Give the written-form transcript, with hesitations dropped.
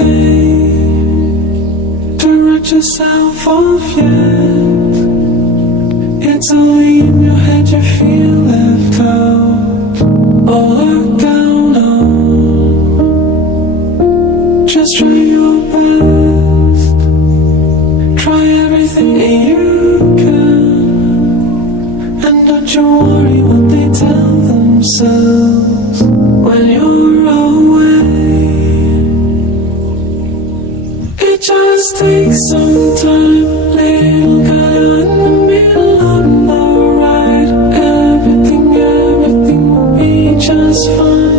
okay to write yourself off yet. It's only in your head you feel left out or looked down on. Just try your best, try everything you can, and don't you worry what they tell themselves when you're away. It just takes some time, little girl in the middle of the ride. Everything will be just fine.